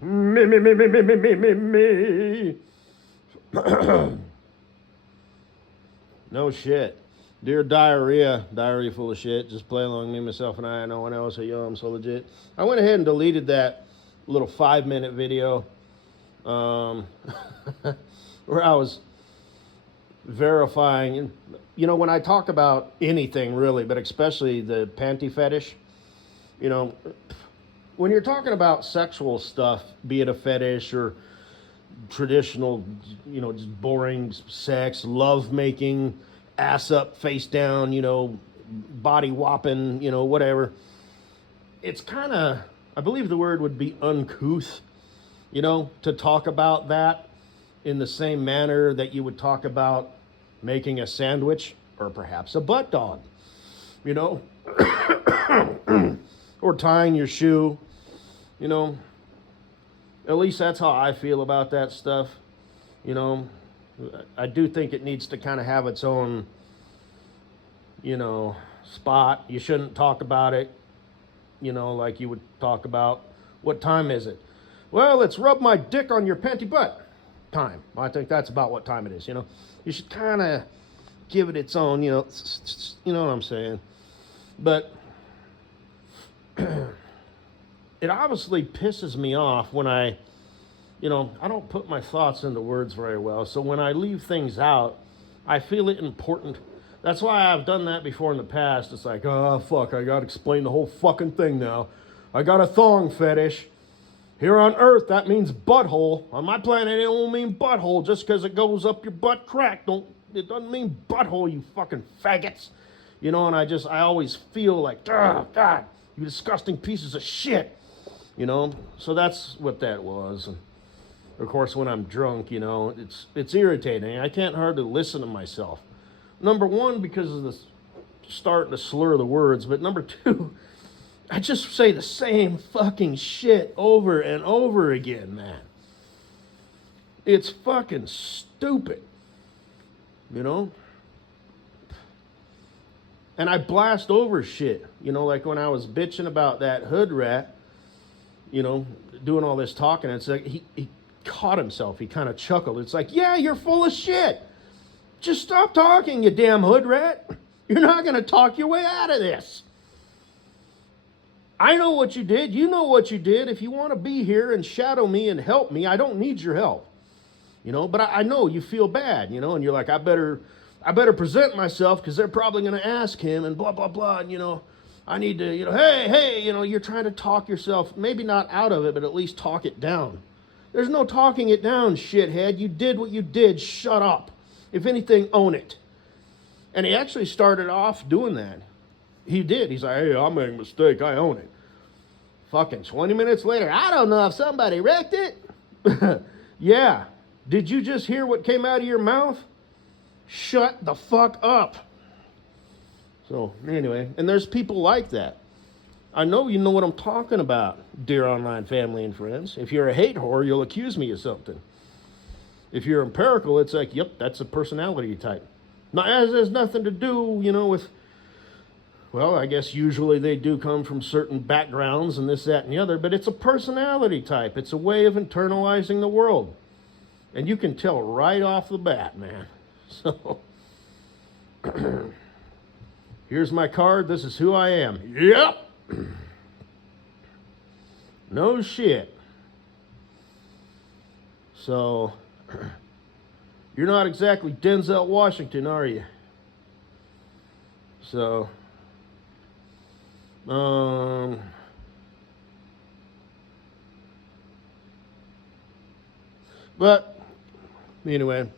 Me. No shit. Dear diarrhea full of shit. Just play along, me, myself, and I. No one else. Hey, yo, I'm so legit. I went ahead and deleted that little 5-minute video where I was verifying. You know, when I talk about anything really, but especially the panty fetish, you know, when you're talking about sexual stuff, be it a fetish or traditional, you know, just boring sex, love making, ass up, face down, you know, body whopping, you know, whatever. It's kind of, I believe the word would be uncouth, you know, to talk about that in the same manner that you would talk about making a sandwich or perhaps a butt dog, you know, or tying your shoe, you know. At least that's how I feel about that stuff. You know, I do think it needs to kind of have its own, you know, spot. You shouldn't talk about it, you know, like you would talk about, what time is it? Well, it's rub my dick on your panty butt time. I think that's about what time it is, you know. You should kind of give it its own, you know what I'm saying. But it obviously pisses me off when I don't put my thoughts into words very well. So when I leave things out, I feel it important. That's why I've done that before in the past. It's like, oh, fuck, I gotta explain the whole fucking thing now. I got a thong fetish. Here on Earth, that means butthole. On my planet, it don't mean butthole just because it goes up your butt crack. It doesn't mean butthole, you fucking faggots. You know, and I always feel like, oh, God, you disgusting pieces of shit. You know, so that's what that was. And of course, when I'm drunk, you know, it's irritating. I can't hardly listen to myself. Number one, because of the starting to slur the words, but number two, I just say the same fucking shit over and over again, man. It's fucking stupid, you know? And I blast over shit, you know, like when I was bitching about that hood rat, you know, doing all this talking, it's like he caught himself. He kind of chuckled. It's like, yeah, you're full of shit. Just stop talking, you damn hood rat. You're not going to talk your way out of this. I know what you did. You know what you did. If you want to be here and shadow me and help me, I don't need your help. You know, but I know you feel bad, you know, and you're like, I better present myself because they're probably going to ask him and blah, blah, blah. And, you know, I need to, you know, hey, you know, you're trying to talk yourself, maybe not out of it, but at least talk it down. There's no talking it down, shithead. You did what you did. Shut up. If anything, own it. And he actually started off doing that. He did. He's like, hey, I made a mistake. I own it. Fucking 20 minutes later, I don't know if somebody wrecked it. Yeah. Did you just hear what came out of your mouth? Shut the fuck up. So, anyway, and there's people like that. I know you know what I'm talking about, dear online family and friends. If you're a hate whore, you'll accuse me of something. If you're empirical, it's like, yep, that's a personality type. Now, as has nothing to do, you know, with, well, I guess usually they do come from certain backgrounds and this, that, and the other, but it's a personality type. It's a way of internalizing the world. And you can tell right off the bat, man. So, here's my card. This is who I am. Yep. No shit. So, you're not exactly Denzel Washington, are you? So, but anyway,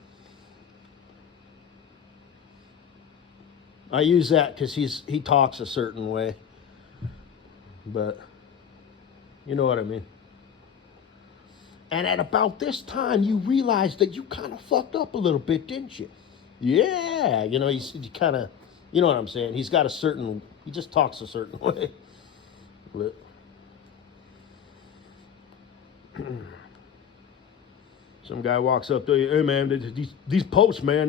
I use that because he talks a certain way, but you know what I mean. And at about this time, you realized that you kind of fucked up a little bit, didn't you? Yeah, you know, he kind of, you know what I'm saying. He just talks a certain way. But some guy walks up to you, hey man, these posts, man,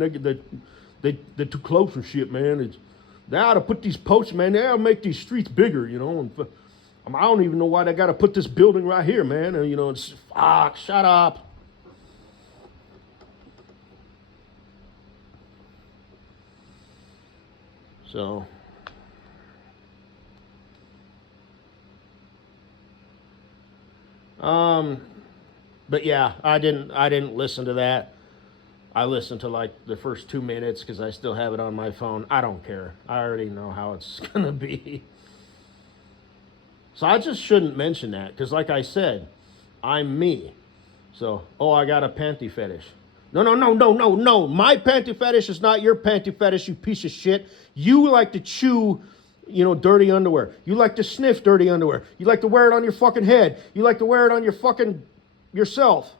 they're too close and shit, man. They ought to put these posts, man. They ought to make these streets bigger, you know. And I don't even know why they got to put this building right here, man. And, it's, fuck, shut up. So, but yeah, I didn't listen to that. I listened to like the first 2 minutes because I still have it on my phone. I don't care. I already know how it's gonna be. So I just shouldn't mention that because, like I said, I'm me. So, I got a panty fetish. No, no, no, no, no, no. My panty fetish is not your panty fetish, you piece of shit. You like to chew, dirty underwear. You like to sniff dirty underwear. You like to wear it on your fucking head. You like to wear it on your fucking yourself.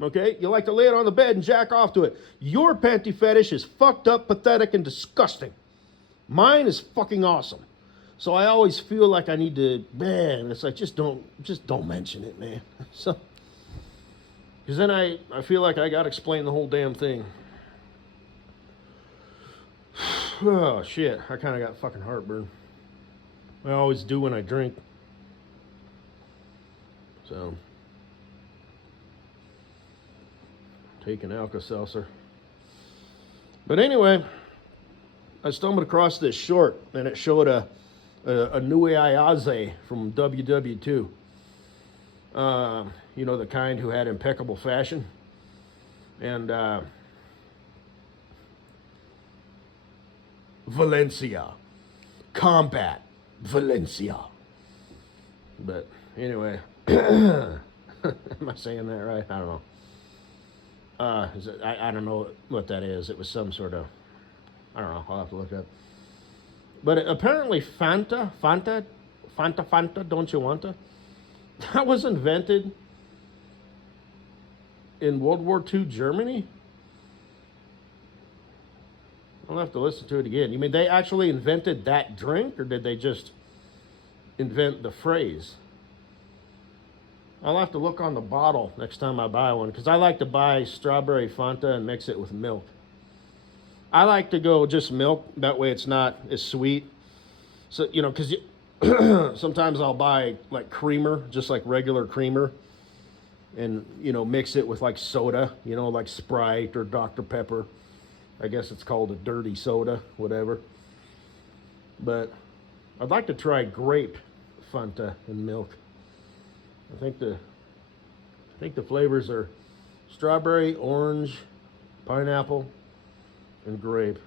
Okay? You like to lay it on the bed and jack off to it. Your panty fetish is fucked up, pathetic, and disgusting. Mine is fucking awesome. So I always feel like I need to, man, it's like, just don't mention it, man. So, because then I feel like I got to explain the whole damn thing. Oh, shit. I kind of got fucking heartburn. I always do when I drink. So, taking Alka-Seltzer. But anyway, I stumbled across this short, and it showed a new aaaall-of-it from WW2. The kind who had impeccable fashion. And Valencia. Combat Valencia. But anyway, am I saying that right? I don't know. I don't know what that is. It was some sort of, I don't know. I'll have to look it up. But apparently Fanta, don't you want to? That was invented in World War II Germany. I'll have to listen to it again. You mean they actually invented that drink, or did they just invent the phrase? I'll have to look on the bottle next time I buy one, because I like to buy strawberry Fanta and mix it with milk. I like to go just milk, that way it's not as sweet. So, because sometimes I'll buy like creamer, just like regular creamer, and, mix it with like soda, like Sprite or Dr. Pepper. I guess it's called a dirty soda, whatever. But I'd like to try grape Fanta and milk. I think the flavors are strawberry, orange, pineapple, and grape.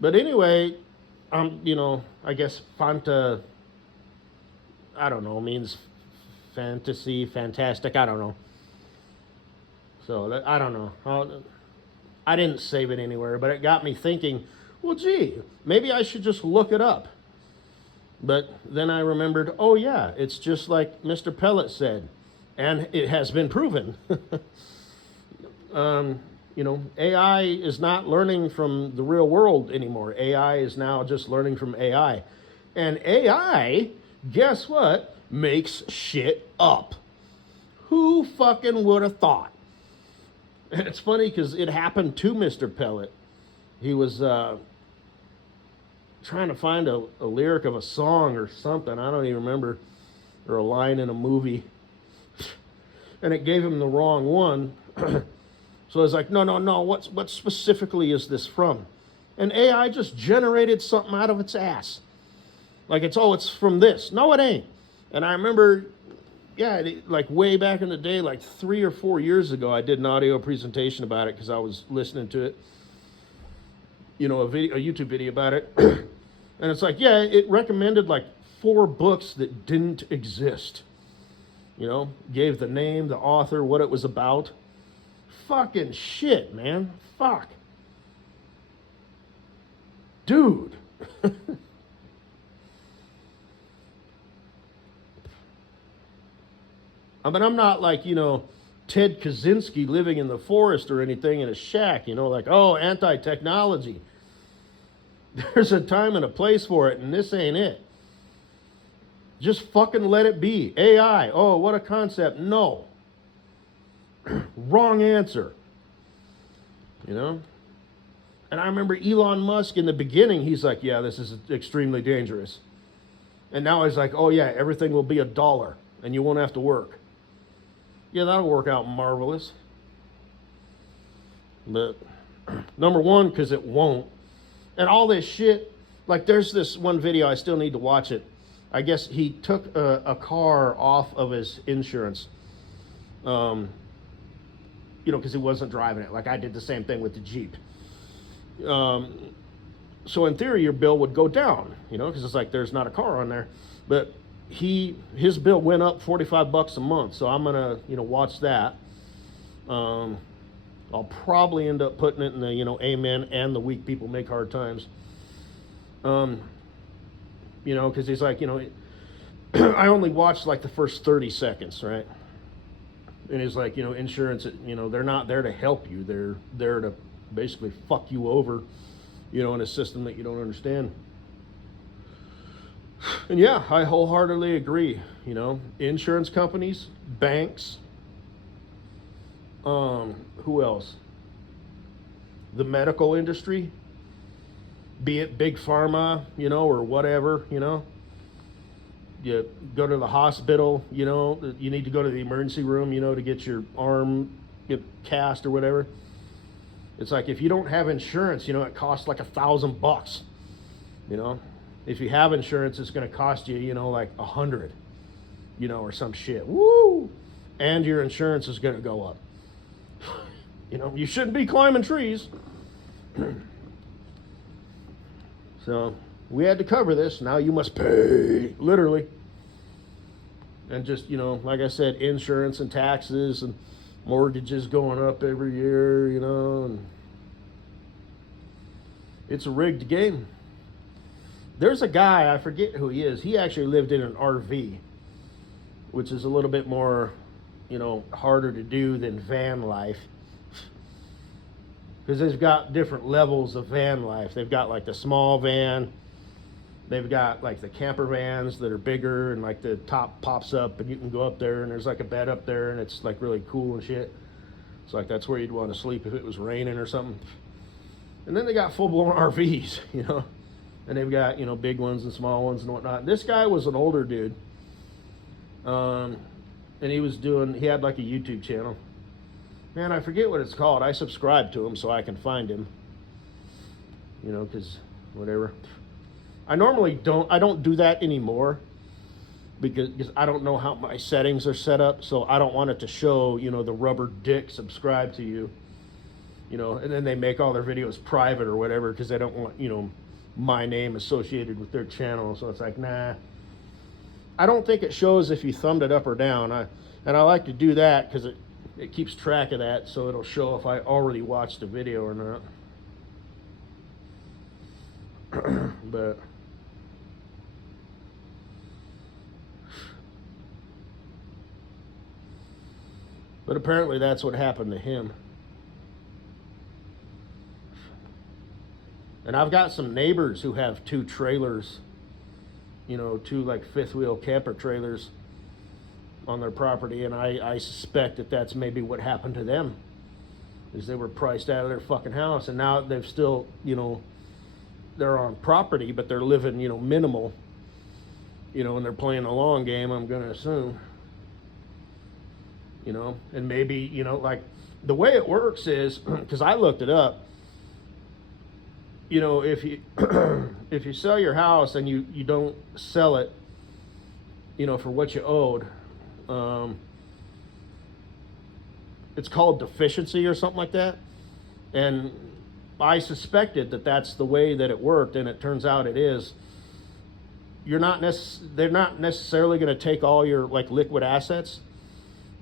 But anyway, I guess Fanta, I don't know, means fantasy, fantastic, I don't know. So, I don't know. I didn't save it anywhere, but it got me thinking, well, gee, maybe I should just look it up. But then I remembered, oh yeah, it's just like Mr. Pellet said, and it has been proven. AI is not learning from the real world anymore. AI is now just learning from AI. And AI, guess what, makes shit up. Who fucking would have thought? And it's funny because it happened to Mr. Pellet. He was trying to find a lyric of a song or something. I don't even remember. Or a line in a movie. And it gave him the wrong one. So I was like, no, what specifically is this from? And AI just generated something out of its ass. Like it's from this. No, it ain't. And I remember, like way back in the day, like 3 or 4 years ago, I did an audio presentation about it because I was listening to it. A YouTube video about it. And it's like, it recommended like 4 books that didn't exist. Gave the name, the author, what it was about. Fucking shit, man. Fuck. Dude. I mean, I'm not like, Ted Kaczynski living in the forest or anything in a shack, like, anti-technology. There's a time and a place for it, and this ain't it. Just fucking let it be. AI, what a concept. No. Wrong answer. And I remember Elon Musk in the beginning, he's like, yeah, this is extremely dangerous. And now he's like, oh yeah, everything will be $1 and you won't have to work. Yeah, that'll work out marvelous. But number one, because it won't. And all this shit, like there's this one video, I still need to watch it. I guess he took a car off of his insurance, because he wasn't driving it. Like I did the same thing with the Jeep. So in theory, your bill would go down, because it's like there's not a car on there. But his bill went up $45 a month. So I'm gonna, watch that. I'll probably end up putting it in the, amen and the weak people make hard times. Because he's like, I only watched like the first 30 seconds, right? And he's like, insurance, they're not there to help you. They're there to basically fuck you over, in a system that you don't understand. And yeah, I wholeheartedly agree. Insurance companies, banks, who else? The medical industry, be it big pharma, or whatever, You go to the hospital, you need to go to the emergency room, to get your arm cast or whatever. It's like if you don't have insurance, it costs like $1,000. If you have insurance, it's going to cost you, like $100, or some shit. Woo! And your insurance is going to go up. You shouldn't be climbing trees. So we had to cover this. Now you must pay, literally. And just, like I said, insurance and taxes and mortgages going up every year, and it's a rigged game. There's a guy, I forget who he is. He actually lived in an RV, which is a little bit more, harder to do than van life. Because they've got different levels of van life. They've got like the small van. They've got like the camper vans that are bigger and like the top pops up and you can go up there and there's like a bed up there and it's like really cool and shit. It's like that's where you'd want to sleep if it was raining or something. And then they got full-blown RVs, And they've got, big ones and small ones and whatnot. This guy was an older dude. And he had like a YouTube channel. Man, I forget what it's called. I subscribe to him so I can find him. Because whatever. I normally don't do that anymore because I don't know how my settings are set up. So I don't want it to show, the rubber dick subscribe to you. And then they make all their videos private or whatever because they don't want, my name associated with their channel. So it's like, nah. I don't think it shows if you thumbed it up or down. And I like to do that because it keeps track of that, so it'll show if I already watched the video or not. But apparently that's what happened to him. And I've got some neighbors who have 2 trailers, 2 like 5th wheel camper trailers on their property, and I suspect that that's maybe what happened to them, is they were priced out of their fucking house, and now they've still, they're on property, but they're living, minimal, and they're playing a long game, I'm going to assume, and maybe, like the way it works is, because I looked it up, if you if you sell your house and you don't sell it, for what you owed, it's called deficiency or something like that. And I suspected that that's the way that it worked, and it turns out it is. They're not necessarily going to take all your like liquid assets,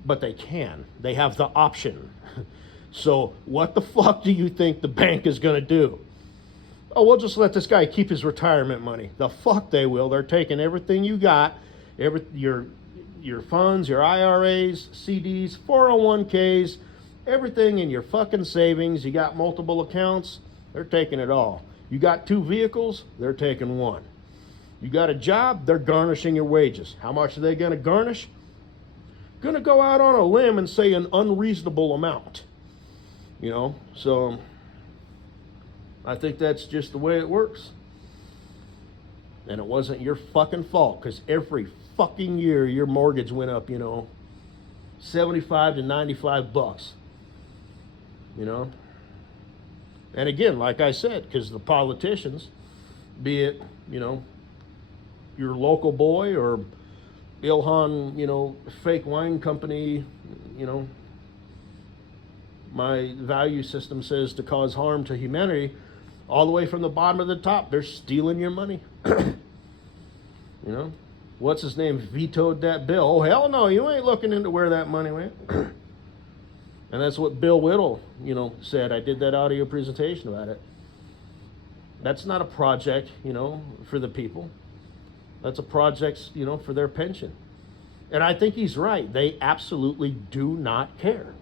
but they can. They have the option. So what the fuck do you think the bank is going to do? Oh, we'll just let this guy keep his retirement money. The fuck they will. They're taking everything you got, your funds, your IRAs, CDs, 401ks, everything in your fucking savings. You got multiple accounts, they're taking it all. You got 2 vehicles, they're taking 1. You got a job, they're garnishing your wages. How much are they going to garnish? Going to go out on a limb and say an unreasonable amount. So I think that's just the way it works. And it wasn't your fucking fault, because every fucking year your mortgage went up, 75 to 95 bucks. And again, like I said, because the politicians, be it, your local boy or Ilhan, fake wine company, my value system says to cause harm to humanity, all the way from the bottom to the top, they're stealing your money. What's his name vetoed that bill. Oh, hell no, you ain't looking into where that money went. And that's what Bill Whittle, said. I did that audio presentation about it. That's not a project, for the people. That's a project, for their pension. And I think he's right. They absolutely do not care.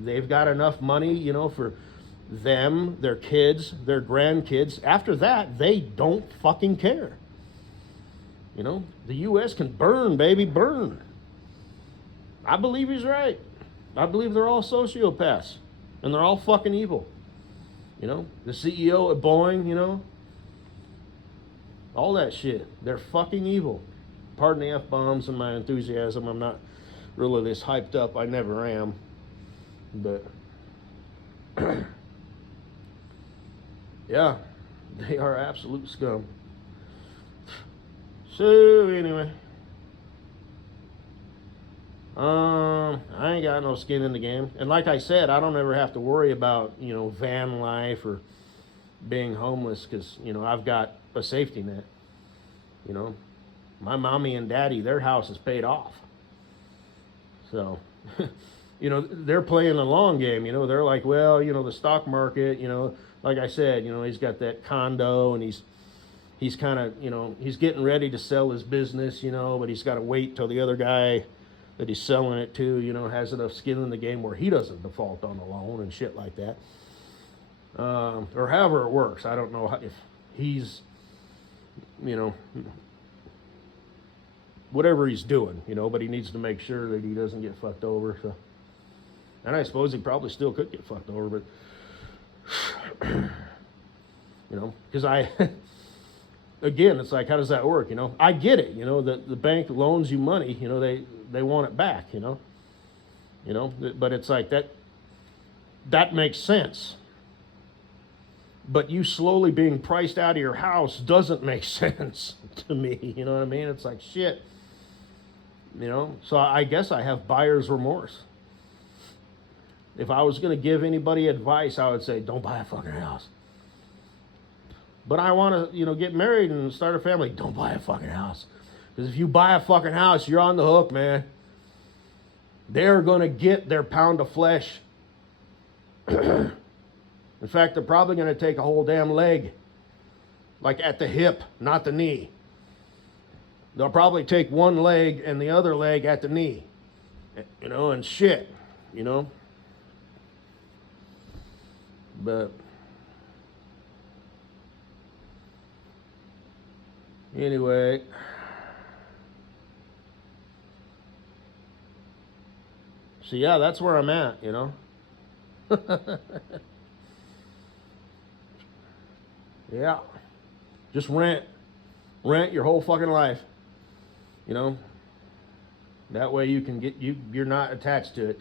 They've got enough money, for them, their kids, their grandkids. After that, they don't fucking care. The U.S. can burn, baby, burn. I believe he's right. I believe they're all sociopaths. And they're all fucking evil. The CEO at Boeing, all that shit. They're fucking evil. Pardon the F-bombs and my enthusiasm. I'm not really this hyped up. I never am. But, yeah, they are absolute scum. So, anyway. I ain't got no skin in the game. And like I said, I don't ever have to worry about, van life or being homeless, because, I've got a safety net. My mommy and daddy, their house is paid off. So, they're playing the long game. They're like, well, the stock market, like I said, he's got that condo, and he's kind of, he's getting ready to sell his business, but he's got to wait till the other guy that he's selling it to, has enough skin in the game where he doesn't default on the loan and shit like that. Or however it works. I don't know if he's, whatever he's doing, but he needs to make sure that he doesn't get fucked over. So, and I suppose he probably still could get fucked over, but, because again, it's like, how does that work? I get it. The bank loans you money. They want it back. But it's like that makes sense. But you slowly being priced out of your house doesn't make sense to me. You know what I mean? It's like shit. So I guess I have buyer's remorse. If I was going to give anybody advice, I would say, don't buy a fucking house. But I want to, get married and start a family. Don't buy a fucking house. Because if you buy a fucking house, you're on the hook, man. They're going to get their pound of flesh. In fact, they're probably going to take a whole damn leg. Like at the hip, not the knee. They'll probably take one leg and the other leg at the knee. And shit, But anyway, so yeah, that's where I'm at, Yeah, just rent your whole fucking life, that way you can you're not attached to it,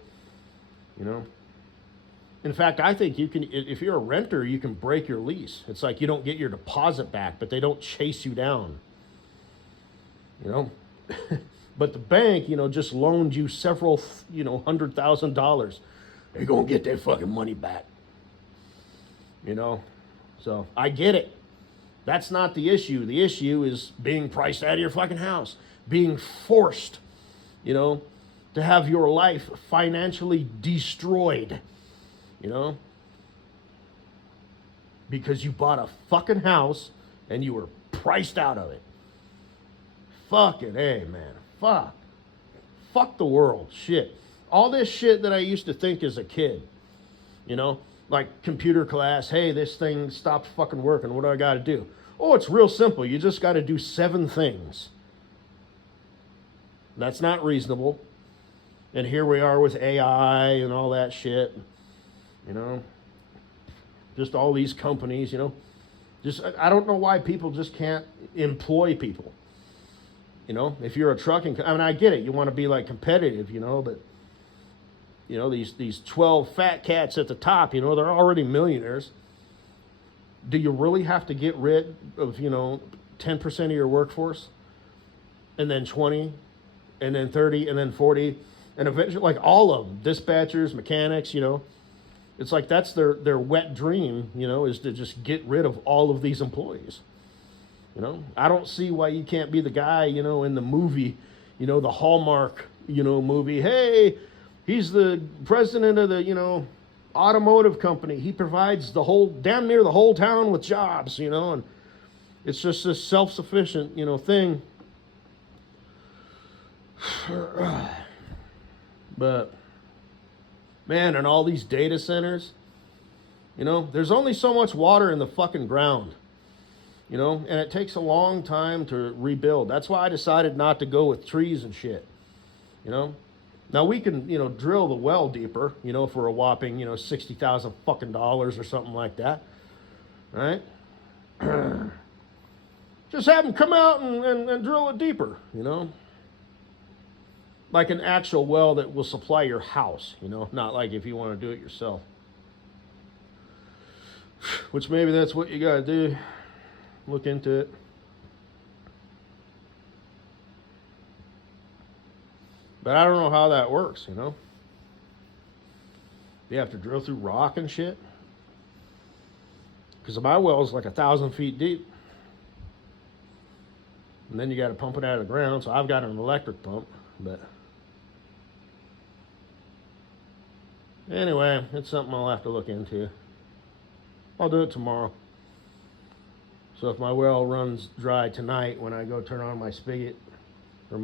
In fact, I think you can, if you're a renter, you can break your lease. It's like you don't get your deposit back, but they don't chase you down. But the bank, just loaned you several, $100,000. They're going to get their fucking money back. So I get it. That's not the issue. The issue is being priced out of your fucking house, being forced, to have your life financially destroyed. Because you bought a fucking house and you were priced out of it. Fucking A, man. Fuck the world. Shit. All this shit that I used to think as a kid, like computer class, hey, this thing stopped fucking working. What do I got to do? Oh, it's real simple. You just got to do 7 things. That's not reasonable. And here we are with AI and all that shit. Just all these companies, just, I don't know why people just can't employ people. If you're a trucking, I mean, I get it. You want to be like competitive, but these 12 fat cats at the top, they're already millionaires. Do you really have to get rid of, 10% of your workforce? And then 20, and then 30, and then 40, and eventually, like all of them, dispatchers, mechanics, it's like that's their wet dream, is to just get rid of all of these employees. I don't see why you can't be the guy, in the movie, the Hallmark, movie. Hey, he's the president of the, automotive company. He provides damn near the whole town with jobs, and it's just this self-sufficient, thing. But, man, and all these data centers, there's only so much water in the fucking ground, and it takes a long time to rebuild. That's why I decided not to go with trees and shit, Now we can, drill the well deeper, for a whopping, $60,000 fucking dollars or something like that, right? Just have them come out and drill it deeper, Like an actual well that will supply your house, not like if you want to do it yourself. Which maybe that's what you got to do. Look into it. But I don't know how that works, You have to drill through rock and shit. Because my well is like 1,000 feet deep. And then you got to pump it out of the ground. So I've got an electric pump. But anyway, it's something I'll have to look into. I'll do it tomorrow. So if my well runs dry tonight when I go turn on my spigot or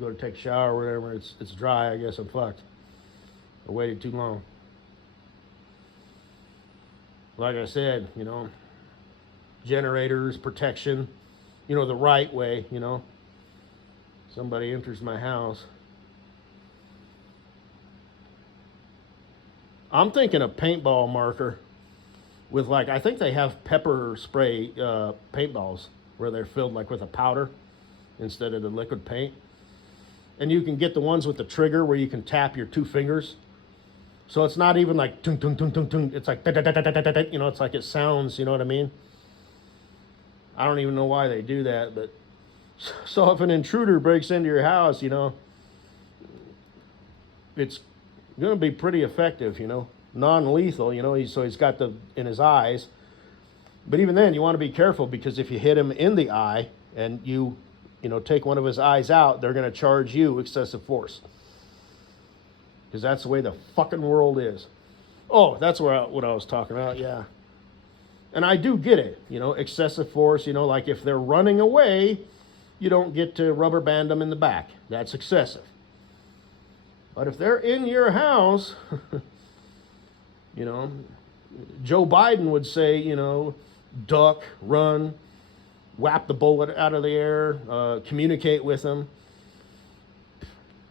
go to take a shower or whatever, it's dry, I guess I'm fucked. I waited too long. Like I said, generators, protection, the right way, Somebody enters my house. I'm thinking a paintball marker with I think they have pepper spray paintballs where they're filled with a powder instead of the liquid paint. And you can get the ones with the trigger where you can tap your 2 fingers. So it's not even like tung, tung, tung, tung, tung. It's like da, da, da, da, da, da, da. It's like it sounds, you know what I mean? I don't even know why they do that, but so if an intruder breaks into your house, it's going to be pretty effective, non-lethal, so he's got in his eyes. But even then, you want to be careful because if you hit him in the eye and you take one of his eyes out, they're going to charge you excessive force. Because that's the way the fucking world is. Oh, that's what I was talking about, yeah. And I do get it, excessive force, like if they're running away, you don't get to rubber band them in the back. That's excessive. But if they're in your house, Joe Biden would say, duck, run, whap the bullet out of the air, communicate with them.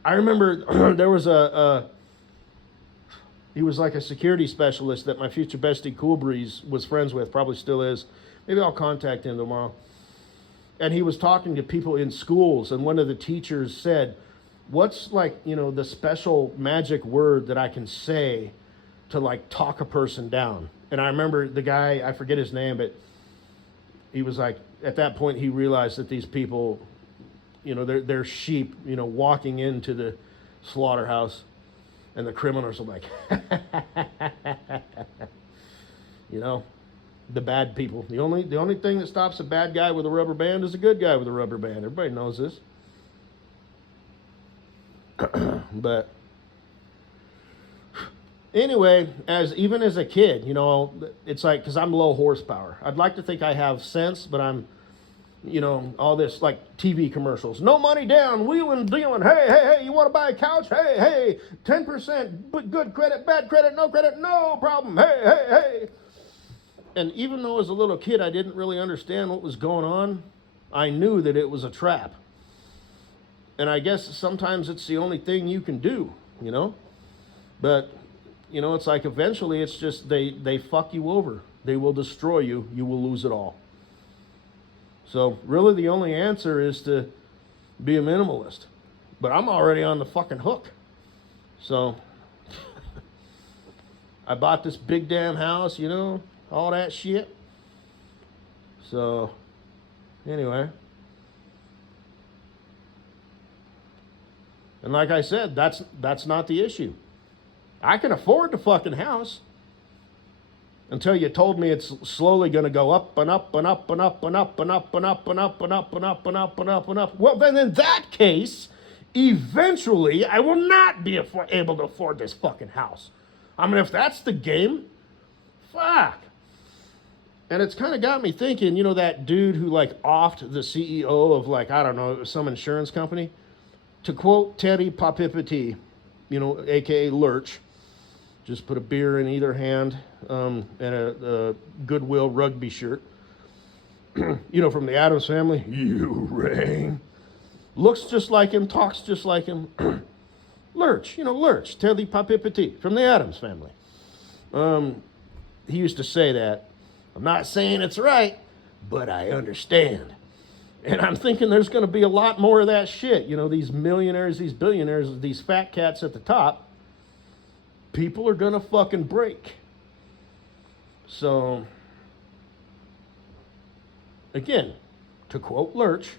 I remember there was he was like a security specialist that my future bestie Cool Breeze was friends with, probably still is. Maybe I'll contact him tomorrow. And he was talking to people in schools, and one of the teachers said, what's the special magic word that I can say to talk a person down? And I remember the guy, I forget his name, but he was like, at that point he realized that these people, they're sheep, walking into the slaughterhouse, and the criminals are like, the bad people. The only thing that stops a bad guy with a rubber band is a good guy with a rubber band. Everybody knows this. But anyway, even as a kid, it's like, because I'm low horsepower. I'd like to think I have sense, but I'm, all this TV commercials. No money down, wheeling, dealing. Hey, you want to buy a couch? Hey, 10%, good credit, bad credit, no problem. Hey. And even though as a little kid I didn't really understand what was going on, I knew that it was a trap. And I guess sometimes it's the only thing you can do, But you know, it's like eventually it's just they fuck you over. They will destroy you. You will lose it all. So really the only answer is to be a minimalist. But I'm already on the fucking hook. So I bought this big damn house, you know, all that shit. So anyway. And like I said, that's not the issue. I can afford the fucking house. Until you told me it's slowly going to go up and up and up and up and up and up and up and up and up and up and up and up and up. Well, then in that case, eventually I will not be able to afford this fucking house. I mean, if that's the game, fuck. And it's kind of got me thinking, you know, that dude who like offed the CEO of like, I don't know, some insurance company. To quote Teddy Papipati, you know, a.k.a. Lurch, just put a beer in either hand and a Goodwill rugby shirt. You know, from the Addams Family. You rang. Looks just like him, talks just like him. Lurch, you know, Lurch, Teddy Papipati from the Addams Family. He used to say that. I'm not saying it's right, but I understand. And I'm thinking there's going to be a lot more of that shit. You know, these millionaires, these billionaires, these fat cats at the top, people are going to fucking break. So, again, to quote Lurch,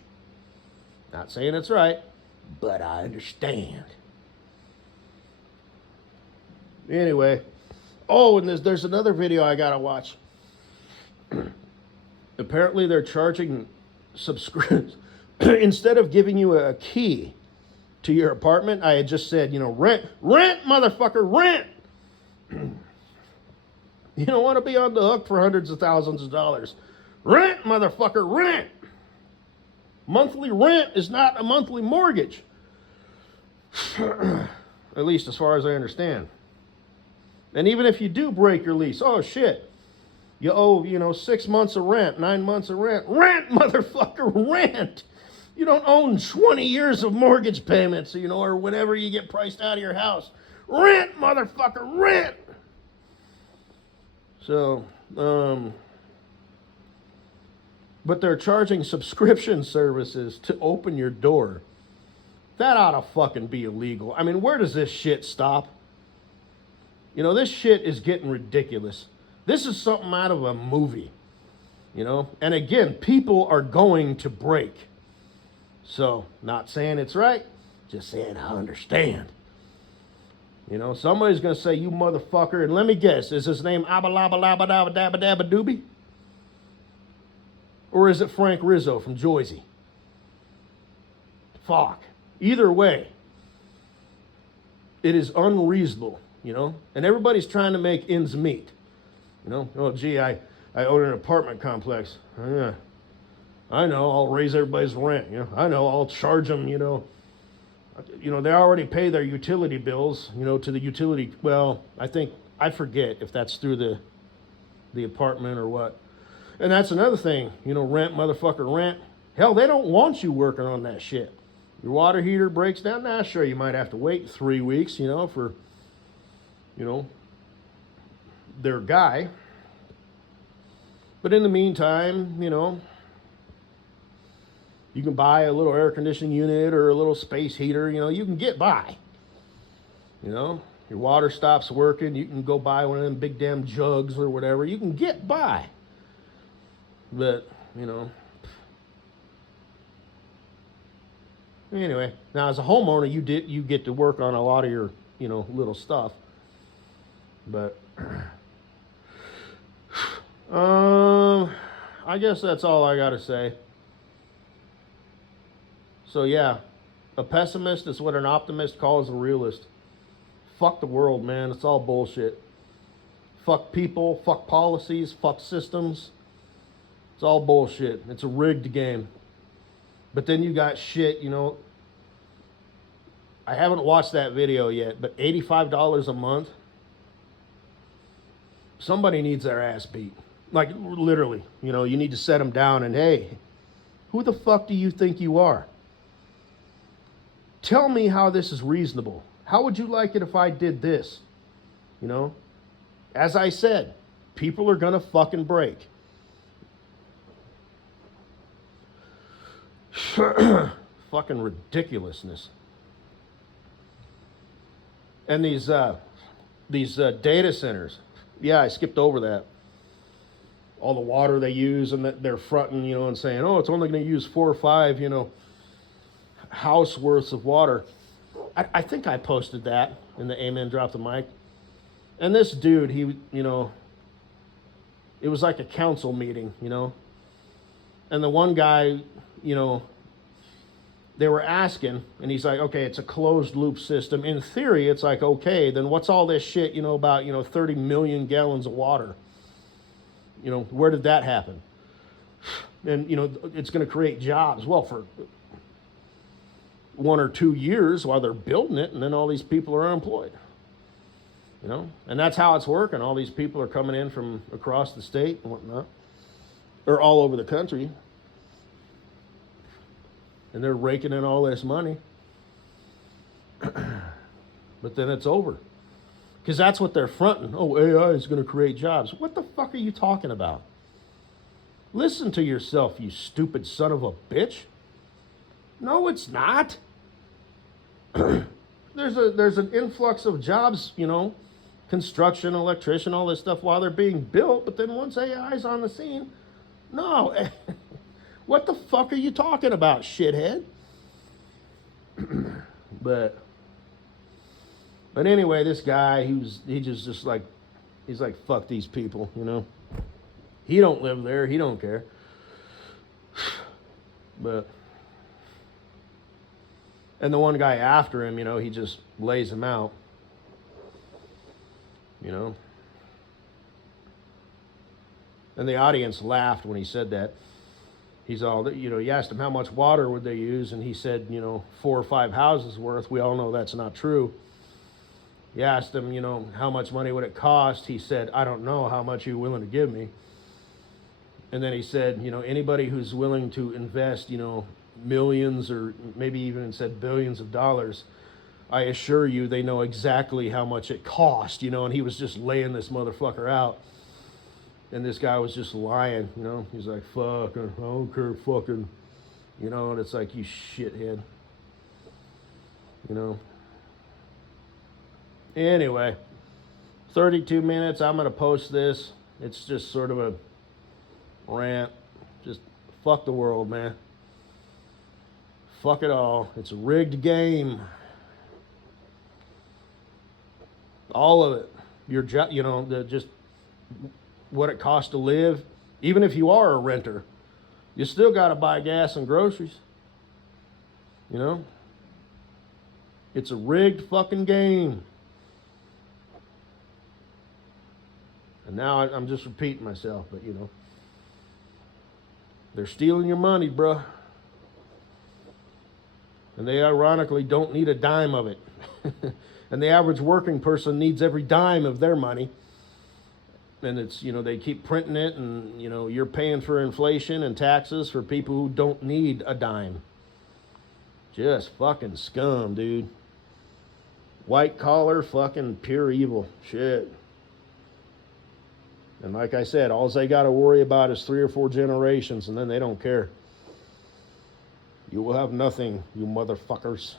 not saying it's right, but I understand. Anyway, oh, and there's another video I got to watch. Apparently they're charging subscriptions. Instead of giving you a key to your apartment, I had just said, you know, rent, motherfucker, rent. You don't want to be on the hook for hundreds of thousands of dollars. Rent, motherfucker, rent. Monthly rent is not a monthly mortgage. At least as far as I understand. And even if you do break your lease, oh shit, you owe, you know, 6 months of rent, 9 months of rent. Rent, motherfucker, rent. You don't own 20 years of mortgage payments, you know, or whenever you get priced out of your house. Rent, motherfucker, rent. So, but they're charging subscription services to open your door. That ought to fucking be illegal. I mean, where does this shit stop? You know, this shit is getting ridiculous. This is something out of a movie, you know? And again, people are going to break. So, not saying it's right, just saying I understand. You know, somebody's going to say, you motherfucker, and let me guess, is his name aaaall-of-it? Or is it Frank Rizzo from Joyzy? Fuck. Either way, it is unreasonable, you know? And everybody's trying to make ends meet. You know, oh, gee, I own an apartment complex. Yeah. I know, I'll raise everybody's rent. You know, I know, I'll charge them, you know. You know, they already pay their utility bills, you know, to the utility. Well, I forget if that's through the apartment or what. And that's another thing, you know, rent, motherfucker, rent. Hell, they don't want you working on that shit. Your water heater breaks down. Nah, sure, you might have to wait 3 weeks, you know, for, you know, their guy. But in the meantime, you know, you can buy a little air conditioning unit or a little space heater, you know, you can get by. You know, your water stops working, you can go buy one of them big damn jugs or whatever, you can get by. But, you know, anyway, now as a homeowner, you get to work on a lot of your, you know, little stuff. But I guess that's all I got to say. So yeah, a pessimist is what an optimist calls a realist. Fuck the world, man. It's all bullshit. Fuck people, fuck policies, fuck systems. It's all bullshit. It's a rigged game. But then you got shit, you know. I haven't watched that video yet, but $85 a month. Somebody needs their ass beat. Like, literally, you know, you need to set them down and, hey, who the fuck do you think you are? Tell me how this is reasonable. How would you like it if I did this? You know, as I said, people are gonna fucking break. Fucking ridiculousness. And these data centers. Yeah, I skipped over that. All the water they use, and that they're fronting, and saying, "Oh, it's only going to use 4 or 5, house worths of water." I think I posted that in the Amen Drop the Mic. And this dude, he, it was like a council meeting, and the one guy, they were asking, and he's like, "Okay, it's a closed loop system. In theory, it's like, okay, then what's all this shit, about, 30 million gallons of water? Where did that happen? And, it's going to create jobs." Well, for 1 or 2 years while they're building it, and then all these people are unemployed. And that's how it's working. All these people are coming in from across the state and whatnot, or all over the country. And they're raking in all this money. But then it's over. Because that's what they're fronting. Oh, AI is going to create jobs. What the fuck are you talking about? Listen to yourself, you stupid son of a bitch. No, it's not. There's an influx of jobs, construction, electrician, all this stuff while they're being built. But then once AI's on the scene, no. What the fuck are you talking about, shithead? But anyway, this guy, he's like, fuck these people, He don't live there, he don't care. But, and the one guy after him, he just lays him out, And the audience laughed when he said that. He's all, he asked him how much water would they use, and he said, 4 or 5 houses worth. We all know that's not true. He asked him, how much money would it cost? He said, "I don't know. How much are you willing to give me?" And then he said, anybody who's willing to invest, millions or maybe even said billions of dollars, I assure you they know exactly how much it cost, and he was just laying this motherfucker out. And this guy was just lying, He's like, "Fuck, I don't care, fucking," and it's like, you shithead, Anyway, 32 minutes. I'm going to post this. It's just sort of a rant. Just fuck the world, man. Fuck it all. It's a rigged game. All of it. Your job, just what it costs to live. Even if you are a renter, you still got to buy gas and groceries. It's a rigged fucking game. And now I'm just repeating myself, but they're stealing your money, bruh. And they ironically don't need a dime of it. And the average working person needs every dime of their money. And it's, they keep printing it, and, you're paying for inflation and taxes for people who don't need a dime. Just fucking scum, dude. White collar, fucking pure evil. Shit. And like I said, all they got to worry about is 3 or 4 generations, and then they don't care. You will have nothing, you motherfuckers.